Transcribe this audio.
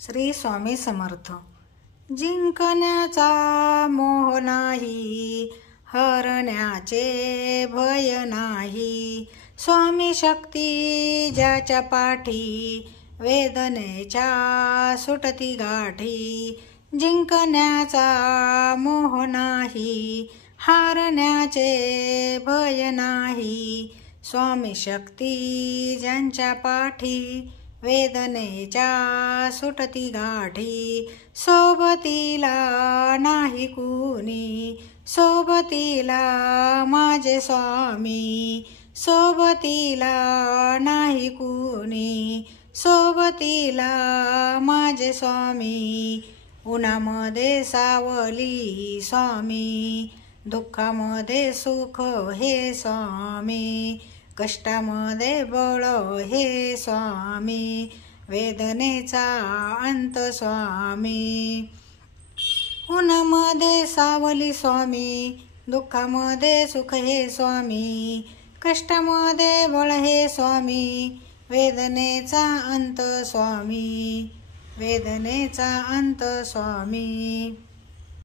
श्री स्वामी समर्थ. जिंकण्याचा मोह नाही, हरण्याचे भय नाही. स्वामी शक्ती ज्याच्या पाठी, वेदनेच्या सुटती गाठी. जिंकण्याचा मोह नाही, हारण्याचे भय नाही. स्वामी शक्ती ज्यांच्या पाठी, वेदनेच्या सुटती गाठी. सोबतीला नाही कुणी, सोबतीला माझे स्वामी. सोबतीला नाही कुणी, सोबतीला माझे स्वामी. उन्हामध्ये सावली स्वामी, दुःखामध्ये सुख हे स्वामी. कष्टामध्ये बळ हे स्वामी, वेदनेचा अंत स्वामी. उन्हामध्ये सावली स्वामी, दुःखामध्ये सुख हे स्वामी. कष्टामध्ये बळ हे स्वामी, वेदनेचा अंत स्वामी. वेदनेचा अंत स्वामी.